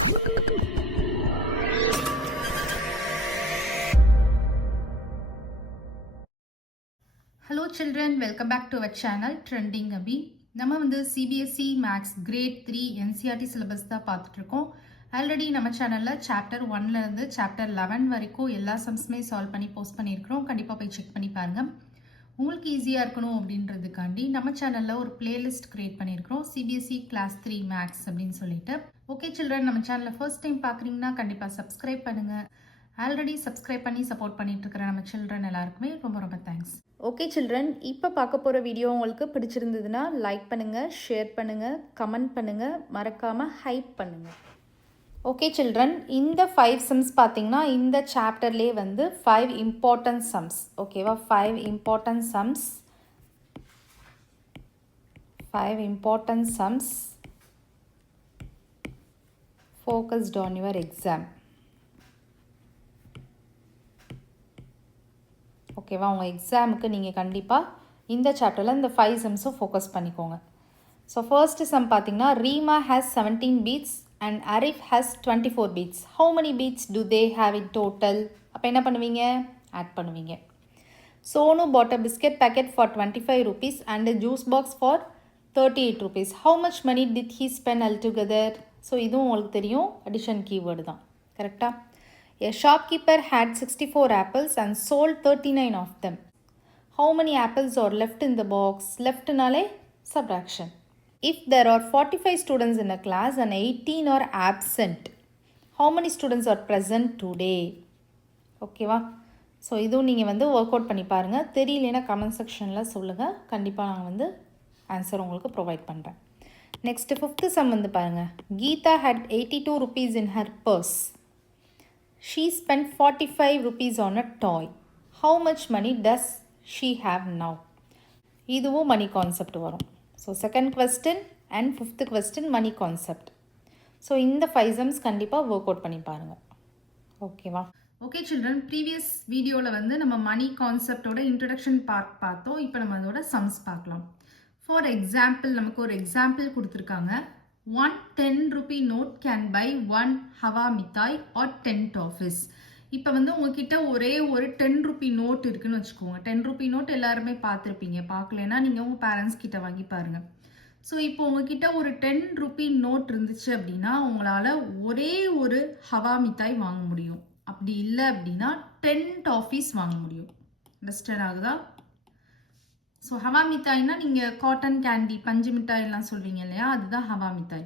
Hello children, welcome back to our channel Trending Abhi. நம்ம வந்து CBSE Maths Grade 3 NCERT syllabus தான் பார்த்துட்டு இருக்கோம். ஆல்ரெடி நம்ம சேனல்ல சாப்டர் 1ல இருந்து சாப்டர் 11 வரைக்கும் எல்லா சம்ஸுமே சால்வ் பண்ணி போஸ்ட் பண்ணியிருக்கிறோம். கண்டிப்பாக போய் செக் பண்ணி பாருங்க. உங்களுக்கு ஈஸியாக இருக்கணும் அப்படின்றதுக்காண்டி நம்ம சேனலில் ஒரு பிளேலிஸ்ட் கிரியேட் பண்ணியிருக்கிறோம், CBSE Class 3 Maths அப்படின்னு சொல்லிட்டு. ஓகே சில்ட்ரன், நம்ம சேனலை ஃபர்ஸ்ட் டைம் பார்க்குறீங்கன்னா கண்டிப்பாக சப்ஸ்கிரைப் பண்ணுங்கள். ஆல்ரெடி சப்ஸ்கிரைப் பண்ணி சப்போர்ட் பண்ணிட்டு இருக்கிற நம்ம சில்ட்ரன் எல்லாருக்குமே ரொம்ப ரொம்ப தேங்க்ஸ். ஓகே சில்ட்ரன், இப்போ பார்க்க போகிற வீடியோ உங்களுக்கு பிடிச்சிருந்ததுன்னா லைக் பண்ணுங்கள், ஷேர் பண்ணுங்கள், கமெண்ட் பண்ணுங்கள், மறக்காமல் ஹைப் பண்ணுங்கள். ஓகே சில்ட்ரன், இந்த 5 சம்ஸ் பார்த்தீங்கன்னா இந்த சாப்டர்லேயே வந்து 5 இம்பார்ட்டன்ட் சம்ஸ். ஓகேவா, 5 important sums, 5 important sums focused on your exam. ஓகேவா, உங்கள் எக்ஸாமுக்கு நீங்கள் கண்டிப்பாக இந்த சாப்டரில் இந்த 5 சம்ஸும் ஃபோக்கஸ் பண்ணிக்கோங்க. ஸோ ஃபர்ஸ்ட் சம் பார்த்தீங்கன்னா, Reema has 17 beats and Arif has 24 beats. How many beats do they have in total? அப்போ என்ன பண்ணுவீங்க, ஆட் பண்ணுவீங்க. Sonu bought a biscuit packet for 25 rupees and a juice box for 38 rupees. How much money did he spend altogether? So இதுவும் உங்களுக்கு தெரியும், addition keyword தான். கரெக்டாக? A shopkeeper had 64 apples and sold 39 of them. How many apples are left in the box? Left nale subtraction. If there are 45 students in a class and 18 are absent, how many students are present today? ஓகேவா, so இதுவும் நீங்கள் வந்து work out பண்ணி பாருங்கள். தெரியலனா comment செக்ஷனில் சொல்லுங்கள், கண்டிப்பாக நான் வந்து ஆன்சர் உங்களுக்கு ப்ரொவைட் பண்ணுறேன். நெக்ஸ்ட் 5th சம் வந்து பாருங்கள். Geetha had 82 rupees in her purse. She spent 45 rupees on a toy. How much money does she have now? இதுவும் மணி கான்செப்ட் வரும். So second question and 5th question money concept. So இந்த 5 sums கண்டிப்பாக work out பண்ணி பாருங்கள். ஓகேவா? Okay children, previous வீடியோவில் வந்து நம்ம மணி கான்செப்டோட இன்ட்ரடக்ஷன் பார்ட் பார்த்தோம். இப்போ நம்ம அதோட சம்ஸ் பார்க்கலாம். ஃபார் எக்ஸாம்பிள், நமக்கு ஒரு எக்ஸாம்பிள் கொடுத்துருக்காங்க. 1 10 rupee note can buy 1 Hawa மித்தாய் or 10 toffees. இப்போ வந்து உங்ககிட்ட ஒரே ஒரு 10 rupee நோட் இருக்குன்னு வச்சுக்கோங்க. 10 rupee நோட் எல்லாருமே பார்த்துருப்பீங்க. பார்க்கலன்னா நீங்கள் உங்கள் பேரண்ட்ஸ் கிட்ட வாங்கி பாருங்கள். ஸோ இப்போ உங்ககிட்ட ஒரு 10 rupee நோட் இருந்துச்சு அப்படின்னா உங்களால் ஒரே ஒரு ஹவா மித்தாய் வாங்க முடியும். அப்படி இல்லை அப்படின்னா 10 toffees வாங்க முடியும். அண்டர்ஸ்டாண்ட் ஆகுதா? ஸோ ஹவா மித்தாய்னா நீங்கள் காட்டன் கேண்டி, பஞ்சு மிட்டாய் எல்லாம் சொல்வீங்க இல்லையா, அதுதான் ஹவா மித்தாய்.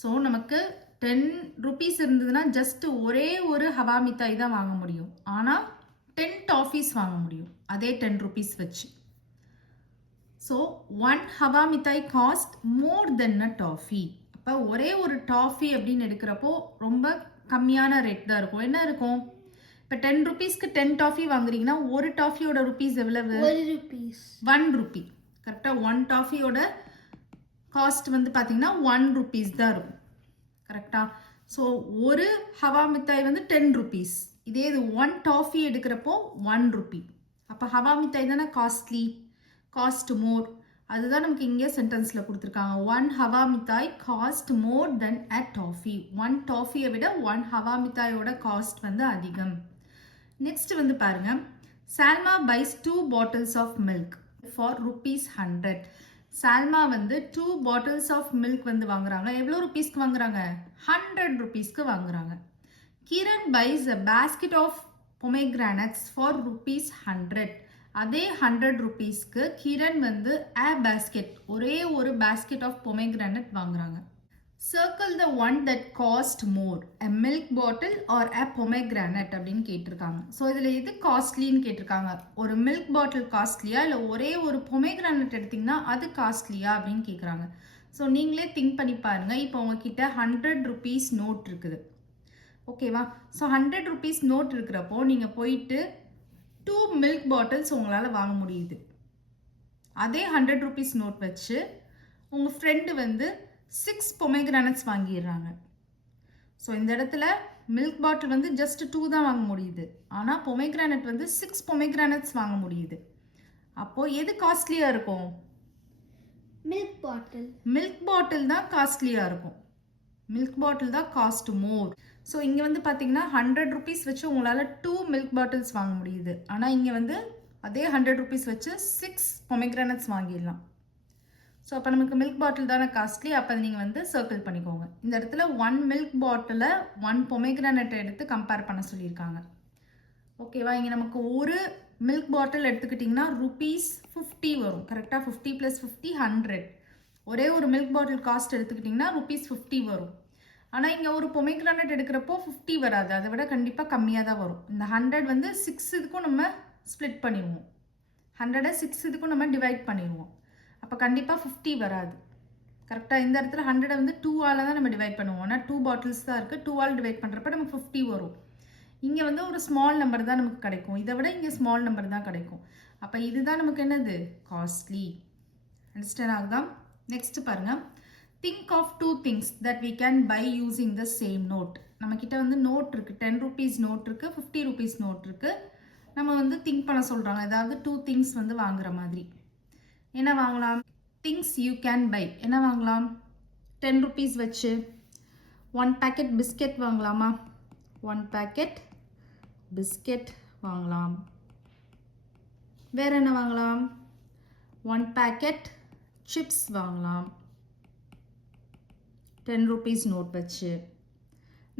ஸோ நமக்கு 10 rupees இருந்ததுன்னா ஜஸ்ட் ஒரே ஒரு ஹவா மித்தாய் தான் வாங்க முடியும். ஆனால் 10 toffees வாங்க முடியும் அதே 10 rupees வச்சு. ஸோ 1 ஹவா மித்தாய் காஸ்ட் மோர் தென் அ டாஃபி. அப்போ ஒரே ஒரு டாஃபி அப்படின்னு எடுக்கிறப்போ ரொம்ப கம்மியான ரேட் தான் இருக்கும். என்ன இருக்கும், இப்போ 10 rupeesக்கு 10 டாஃபி வாங்குறீங்கன்னா ஒரு டாஃபியோட ருபீஸ் எவ்வளவு? 1 rupee. கரெக்டாக 1 டாஃபியோட காஸ்ட் வந்து பார்த்தீங்கன்னா 1 rupees தான் இருக்கும். கரெக்டாக? ஸோ ஒரு ஹவா மித்தாய் வந்து 10 rupees. இதே இது 1 டாஃபி எடுக்கிறப்போ 1 rupee. அப்போ ஹவா மித்தாய் தானே காஸ்ட்லி, காஸ்ட் மோர். அதுதான் நமக்கு இங்கே சென்டென்ஸில் கொடுத்துருக்காங்க. 1 ஹவா மித்தாய் காஸ்ட் மோர் தென் அ டாஃபி. 1 டாஃபியை விட 1 ஹவா மித்தாயோட காஸ்ட் வந்து அதிகம். நெக்ஸ்ட் வந்து பாருங்க. சால்மா பைஸ் 2 bottles of milk for ₹100. சால்மா வந்து 2 bottles of milk வந்து வாங்குறாங்க. எவ்வளோ ருபீஸ்க்கு வாங்குறாங்க? 100 rupeesக்கு வாங்குறாங்க. கிரண் பைஸ் a basket of pomegranates for ₹100. அதே 100 rupeesக்கு கிரண் வந்து a basket, ஒரே ஒரு basket of pomegranate வாங்குறாங்க. Circle the one that cost more, a milk bottle or a pomegranate அப்படின்னு கேட்டிருக்காங்க. ஸோ இதில் எது காஸ்ட்லின்னு கேட்டிருக்காங்க. ஒரு மில்க் பாட்டில் காஸ்ட்லியா இல்லை ஒரே ஒரு பொமேக்ரானட் எடுத்திங்கன்னா அது காஸ்ட்லியா அப்படின்னு கேட்குறாங்க. ஸோ நீங்களே திங்க் பண்ணி பாருங்கள். இப்போ உங்ககிட்ட 100 rupees நோட் இருக்குது. ஓகேவா? ஸோ 100 rupees நோட் இருக்கிறப்போ நீங்கள் போயிட்டு 2 மில்க் பாட்டில்ஸ் உங்களால் வாங்க முடியுது. அதே 100 rupees நோட் வச்சு உங்கள் ஃப்ரெண்டு வந்து 6 pomegranates வாங்கிடுறாங்க. ஸோ இந்த இடத்துல மில்க் பாட்டில் வந்து ஜஸ்ட் 2 தான் வாங்க முடியுது. ஆனால் பொமேக்ரானட் வந்து 6 pomegranates வாங்க முடியுது. அப்போது எது காஸ்ட்லியாக இருக்கும்? மில்க் பாட்டில். மில்க் பாட்டில் தான் காஸ்ட்லியாக இருக்கும். மில்க் பாட்டில் தான் காஸ்ட் மோர். ஸோ இங்கே வந்து பார்த்தீங்கன்னா 100 rupees வச்சு உங்களால் 2 மில்க் பாட்டில்ஸ் வாங்க முடியுது. ஆனால் இங்கே வந்து அதே 100 rupees வச்சு 6 பொமேக்ரானட்ஸ் வாங்கிடலாம். ஸோ அப்போ நமக்கு மில்க் பாட்டில் தானே காஸ்ட்லி. அப்போ நீங்கள் வந்து சர்க்கிள் பண்ணிக்கோங்க. இந்த இடத்துல 1 மில்க் பாட்டிலை 1 பொமேக்ரானட் எடுத்து கம்பேர் பண்ண சொல்லியிருக்காங்க. ஓகேவா? இங்கே நமக்கு ஒரு மில்க் பாட்டில் எடுத்துக்கிட்டிங்கன்னா ₹50 வரும். கரெக்டாக 50 + 50 100. ஒரே ஒரு மில்க் பாட்டில் காஸ்ட் எடுத்துக்கிட்டிங்கன்னா ₹50 வரும். ஆனால் இங்கே ஒரு பொமேக்ரானட் எடுக்கிறப்போ 50 வராது, அதை விட கண்டிப்பாக கம்மியாக தான் வரும். இந்த 100 வந்து 6 இதுக்கும் நம்ம ஸ்ப்ளிட் பண்ணிடுவோம். 100 6 இதுக்கும் நம்ம டிவைட் பண்ணிடுவோம். அப்போ கண்டிப்பாக 50 வராது. கரெக்டாக இந்த இடத்துல 100 வந்து 2ஆல் தான் நம்ம டிவைட் பண்ணுவோம். ஆனால் 2 பாட்டில்ஸ் தான் இருக்குது. 2ஆல் டிவைட் பண்ணுறப்ப நமக்கு 50 வரும். இங்கே வந்து ஒரு ஸ்மால் நம்பர் தான் நமக்கு கிடைக்கும். இதை விட இங்கே ஸ்மால் நம்பர் தான் கிடைக்கும். அப்போ இதுதான் நமக்கு என்னது? காஸ்ட்லி. அண்டர்ஸ்டாண்ட் ஆகுதா? நெக்ஸ்ட் பாருங்கள். Think of 2 things that we can buy using the same note. நம்மக்கிட்ட வந்து நோட் இருக்குது. 10 rupees நோட் இருக்குது, 50 rupees நோட் இருக்குது. நம்ம வந்து திங்க் பண்ண சொல்கிறாங்க. ஏதாவது 2 things வந்து வாங்குற மாதிரி. என்ன வாங்கலாம்? Things you can buy. என்ன வாங்கலாம்? 10 rupees வச்சு 1 packet பிஸ்கெட் வாங்கலாமா? 1 packet பிஸ்கெட் வாங்கலாம். வேறு என்ன வாங்கலாம்? 1 packet சிப்ஸ் வாங்கலாம் 10 rupees நோட் வச்சு.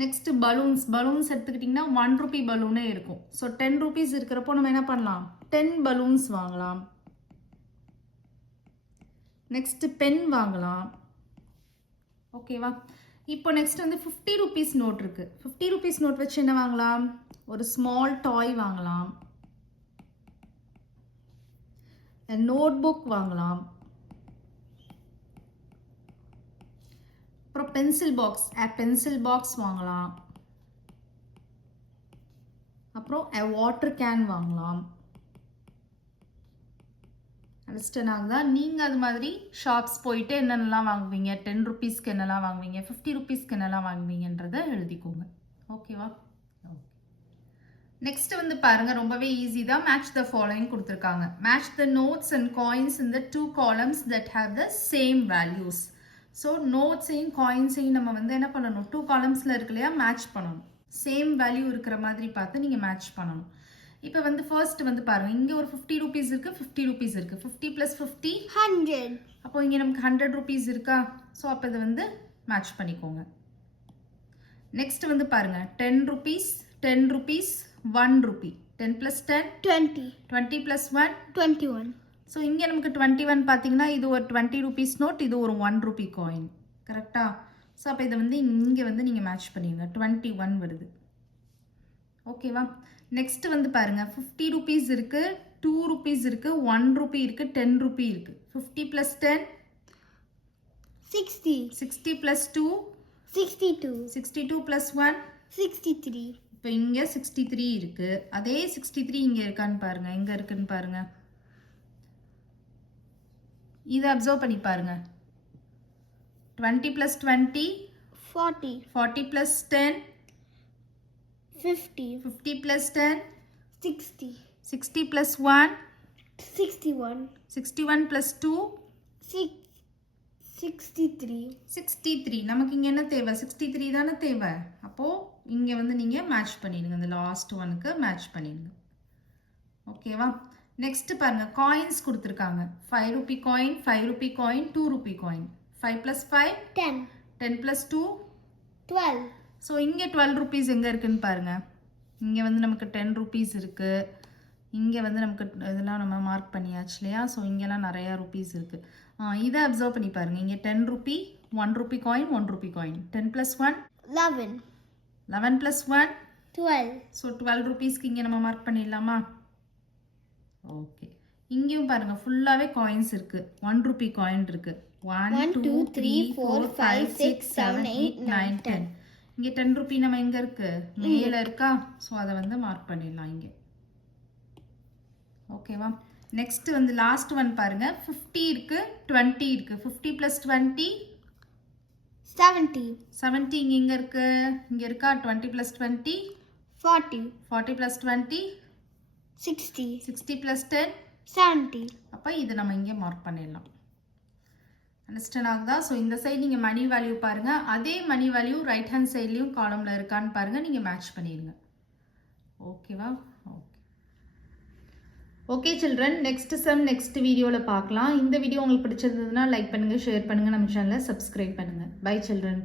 நெக்ஸ்ட்டு பலூன்ஸ் எடுத்துக்கிட்டிங்கன்னா 1 rupee பலூனே இருக்கும். ஸோ 10 rupees இருக்கிறப்போ நம்ம என்ன பண்ணலாம்? 10 balloons வாங்கலாம். நெக்ஸ்ட்டு பென் வாங்கலாம். ஓகேவா? இப்போ நெக்ஸ்ட் வந்து 50 rupees நோட் இருக்குது. 50 rupees நோட் வச்சு என்ன வாங்கலாம்? ஒரு ஸ்மால் டாய் வாங்கலாம். நோட் புக் வாங்கலாம். அப்புறம் பென்சில் பாக்ஸ் வாங்கலாம். அப்புறம் வாட்டர் கேன் வாங்கலாம். அண்டர்ஸ்டாண்ட் ஆகுதா? நீங்கள் அது மாதிரி ஷாப்ஸ் போயிட்டு என்னென்னலாம் வாங்குவீங்க, 10 rupeesக்கு என்னெல்லாம் வாங்குவீங்க, 50 rupeesக்கு என்னெல்லாம் வாங்குவீங்கன்றதை எழுதிக்கோங்க. ஓகேவா? நெக்ஸ்ட் வந்து பாருங்க, ரொம்பவே ஈஸி தான். மேட்ச் த ஃபாலோயிங் கொடுத்துருக்காங்க. Match the notes and coins in the 2 columns that have the same values. So நோட்ஸையும் காயின்ஸையும் நம்ம வந்து என்ன பண்ணணும்? 2 columnsல இருக்கு இல்லையா, மேட்ச் பண்ணணும். சேம் வேல்யூ இருக்கிற மாதிரி பார்த்து நீங்கள் மேட்ச் பண்ணணும். இப்போ வந்து ஃபர்ஸ்ட் வந்து பாருங்க, இங்கே ஒரு 50 rupees இருக்குது, 50 rupees இருக்குது. 50 + 50 100. அப்போ இங்கே நமக்கு 100 rupees இருக்கா? ஸோ அப்போ இதை வந்து மேட்ச் பண்ணிக்கோங்க. நெக்ஸ்ட் வந்து பாருங்க, 10 rupees 1 rupee. 10 + 10 20. 20 + 1 21. ஸோ இங்கே நமக்கு 21 பார்த்தீங்கன்னா இது ஒரு 20 rupees நோட், இது ஒரு 1 rupee காயின். கரெக்டா? ஸோ அப்போ இதை வந்து இங்கே வந்து நீங்கள் மேட்ச் பண்ணிடுங்க. 21 வருது. ஓகேவா? நெக்ஸ்ட் வந்து பாருங்க, 50 rupees இருக்குது, 2 rupees இருக்குது, 1 rupee இருக்குது, 10 rupee இருக்குது. 50 + 10 60. 60 + 2 62. 62 + 1 63. இப்போ இங்கே 63 இருக்குது. அதே 63 இங்கே இருக்கான்னு பாருங்க. எங்கே இருக்குன்னு பாருங்க. இதை அப்சர்வ் பண்ணி பாருங்க. 20 + 20 40. 40 + 10 50. 50 + 10 60. 60 + 1 61. 61 + 2 63. 63. நமக்கு இங்கே என்ன தேவை? 63 தானே தேவை. அப்போது இங்கே வந்து நீங்கள் மேட்ச் பண்ணிடுங்க. இந்த லாஸ்ட் ஒனுக்கு மேட்ச் பண்ணிடுங்க. ஓகேவா? நெக்ஸ்ட் பாருங்க, காயின்ஸ் கொடுத்துருக்காங்க. 5 rupee coin, 5 rupee coin, 2 rupee coin. 5 + 5 10. 10 + 2 12. So இங்கே 12 rupees எங்கே இருக்குன்னு பாருங்க. இங்கே வந்து நமக்கு 10 rupees இருக்குது. இங்கே வந்து நமக்கு இதெல்லாம் நம்ம மார்க் பண்ணியாச்சு இல்லையா? ஸோ இங்கெல்லாம் நிறையா rupees இருக்குது. இதை அப்சர்வ் பண்ணி பாருங்கள். இங்கே 10 rupee 1 rupee coin, 1 rupee coin. 10 + 1 11. 11 + 1 12. So 12 rupeesக்கு இங்கே நம்ம மார்க் பண்ணிடலாமா? ஓகே. இங்கேயும் பாருங்க, ஃபுல்லாகவே காயின்ஸ் இருக்குது. 1 rupee காயின் இருக்குது. 1 2 3 4 5 6 7 8 9 10. இங்கே 10 rupee நம்ம எங்கே இருக்குது? மேலே இருக்கா? ஸோ அதை வந்து மார்க் பண்ணிடலாம் இங்கே. ஓகேவா? நெக்ஸ்ட் வந்து லாஸ்ட் ஒன் பாருங்க, 50 இருக்குது, 20 இருக்குது. 50 + 20 70. 70 இங்கே எங்கே இருக்குது? இங்கே இருக்கா? 20 + 20 40. 40 + 20 60. 60 + 10 70. அப்போ இது நம்ம இங்கே மார்க் பண்ணிடலாம். அண்டர்ஸ்டாண்ட் ஆகுதா? ஸோ இந்த சைடு நீங்கள் மணி வேல்யூ பாருங்கள், அதே மணி வேல்யூ ரைட் ஹேண்ட் சைட்லேயும் காலமில் இருக்கான்னு பாருங்கள், நீங்கள் மேட்ச் பண்ணிடுங்க. ஓகேவா? Okay okay children, next sum next வீடியோவில் பார்க்கலாம். இந்த வீடியோ உங்களுக்கு பிடிச்சிருந்ததுன்னா லைக் பண்ணுங்கள், ஷேர் பண்ணுங்கள், நம்ம சேனலை சப்ஸ்கிரைப் பண்ணுங்கள். Bye children.